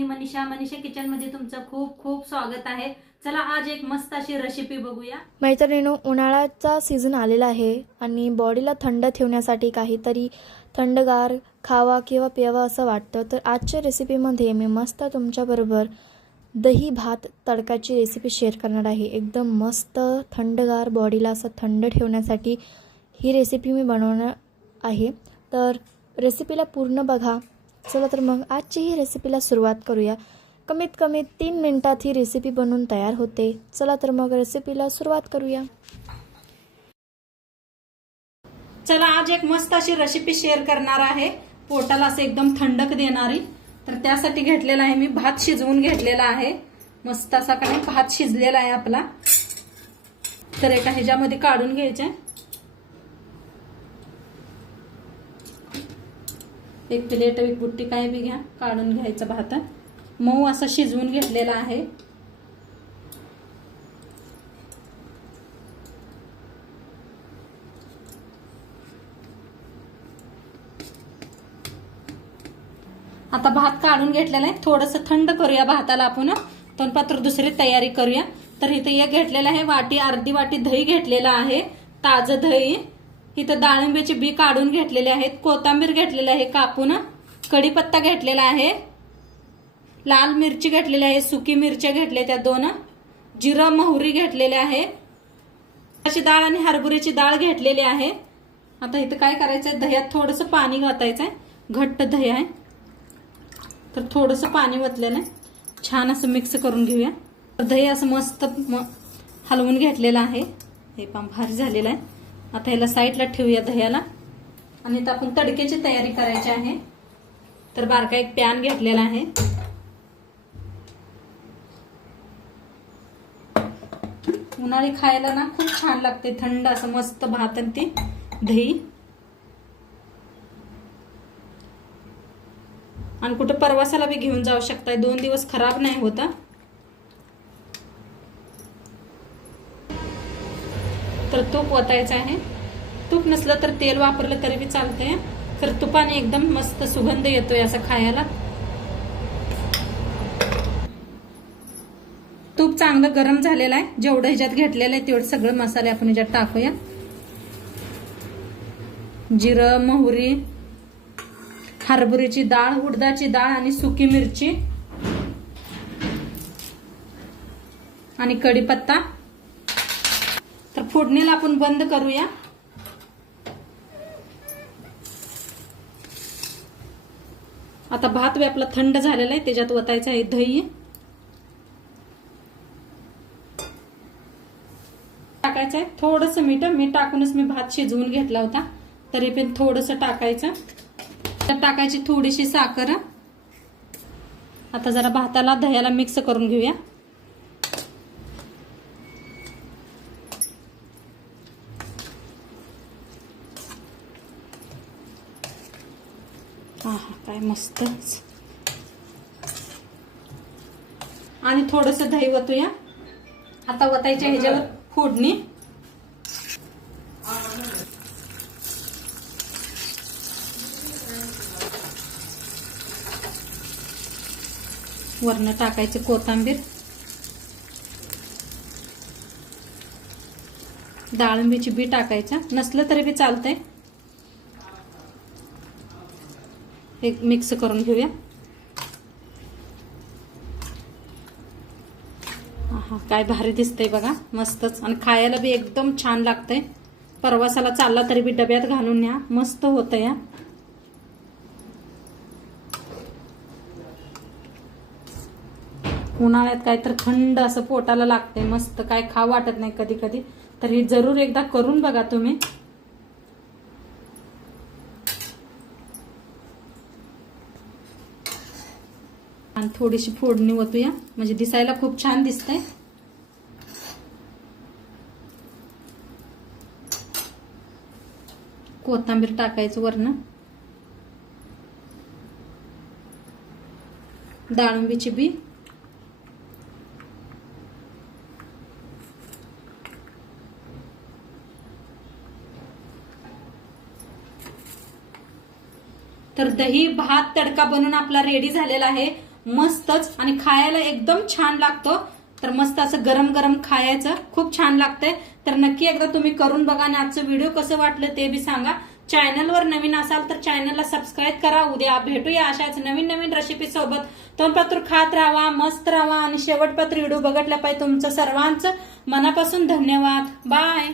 मी Manisha kitchen मध्ये तुमचं खूप खूप स्वागत आहे। चला आज एक मस्त अशी रेसिपी बघूया। मैत्रिणींनो, उन्हाळ्याचा सीझन आलेला आहे आणि बॉडीला थंड ठेवण्यासाठी काहीतरी थंडगार खावा किंवा प्यावा असं वाटतं। तर आजच्या रेसिपीमध्ये मी मस्त तुमच्याबरोबर दही भात तडकाची रेसिपी शेअर करणार आहे। एकदम मस्त थंडगार बॉडीला असं थंड ठेवण्यासाठी ही रेसिपी मी बनवणार आहे। तर रेसिपीला पूर्ण बघा। चला तर मग आजची ही रेसिपीला सुरुवात करूया। कमीत कमी 3 मिनिटात ही रेसिपी बनवून तयार होते। चला तर मग रेसिपीला सुरुवात करूया। चला आज एक मस्त अशी रेसिपी शेअर करणार आहे, पोटाला असं एकदम थंडक देणारी। तर त्यासाठी घेतलेला आहे मी भात शिजवून घेतलेला आहे। मस्त असा काही भात शिजलेला आहे आपला। तर एका ह्याच्यामध्ये काढून घ्यायचे। एक प्लेट एक बुट्टी काय बी घ्या, काढून घ्यायचं भात। मऊ असं शिजवून घेतलेला आहे। आता भात काढून घेतलेला आहे। थोडंसं थंड करूया भाताला आपण, तोंडपात्र दुसरी तयारी करूया। तर इथे एक घेतलेला आहे वाटी, अर्धी वाटी दही घेतलेला आहे, ताजं दही। इथं डाळिंबीची बी काढून घेतलेले आहेत, कोथिंबीर घेतलेली आहे कापून, कढीपत्ता घेतलेला आहे, लाल मिरची घेतलेली आहे, सुकी मिरच्या घेतल्या त्या 2, जिरं मोहरी घेतलेले आहे, अशी डाळ आणि हरभऱ्याची डाळ घेतलेली आहे। आता इथं काय करायचंय, दह्यात थोडंसं पाणी घालायचंय। घट्ट दही आहे तर थोडंसं पाणी ओतलेलं आहे, छान असं मिक्स करून घेऊया। दही असं मस्त हलवून घेतलेलं आहे, हे पण भारी झालेलं आहे। आता याला साईडला ठेवूया दह्याला, आणि इथं आपण तडक्याची तयारी करायची आहे। तर बारका एक पॅन घेतलेला आहे। उन्हाळी खायला ना खूप छान लागते, थंड असं मस्त भात आणि ते दही। आणि कुठे प्रवासाला बी घेऊन जाऊ शकताय, 2 दिवस खराब नाही होता। तर तूप ओतायचं आहे। तूप नसलं तर तेल वापरलं तरी बी चालतंय, तर तुपाने एकदम मस्त सुगंध येतोय असं खायला। तूप चांगलं गरम झालेलं आहे। जेवढं ह्याच्यात घेतलेलं आहे तेवढे सगळे मसाले आपण ह्याच्यात टाकूया। जिरं मोहरी, हरभऱ्याची डाळ, उडदाची डाळ आणि सुकी मिरची आणि कढीपत्ता। तर फोडणीला आपण बंद करूया। आता भात बी आपला थंड झालेला आहे, त्याच्यात ओतायचं आहे दही, टाकायचं आहे थोडंसं मीठ। मीठ टाकूनच मी भात शिजवून घेतला होता, तरी पण थोडंसं टाकायचं। टाकायची थोडीशी साखर। आता जरा भाताला दह्याला मिक्स करून घेऊया। आहा काय मस्तच। आणि थोडंसं दही ओतूया। आता ओतायच्या ह्याच्यावर फोडणी। वरनं टाकायचे कोथिंबीर, डाळिंबीची बी टाकायचं, नसलं तरी बी चालतंय। एक मिक्स करून घेऊया। आहा काय भारी दिसतंय बघा, मस्तच। आणि खायला बी एकदम छान लागतंय। प्रवासाला चालला तरी बी डब्यात घालून न्या, मस्त होतं या। उन्हाळ्यात काय तर थंड असं पोटाला लागतंय, मस्त काय खाऊ वाटत नाही कधी कधी। तर हे जरूर एकदा करून बघा तुम्ही। आणि थोडीशी फोडणी ओतूया, म्हणजे दिसायला खूप छान दिसतंय। कोथिंबीर टाकायचं वरनं, डाळिंबीची बी, तर दही भात तडका बनवून आपला रेडी झालेला आहे। मस्तच आणि खायला एकदम छान लागतो. तर मस्त असं गरम गरम खायचं, खूप छान लागतंय. तर नक्की एकदा तुम्ही करून बघा आणि आजचं व्हिडिओ कसं वाटलं ते बी सांगा. चॅनलवर नवीन असाल तर चॅनलला सबस्क्राईब करा. उद्या भेटूया अशाच नवीन नवीन रेसिपी सोबत. तोंडपात्र खात राहा, मस्त राहा आणि शेवटपात्र व्हिडिओ बघितल्या पाहिजे. तुमचं सर्वांचं मनापासून धन्यवाद. बाय.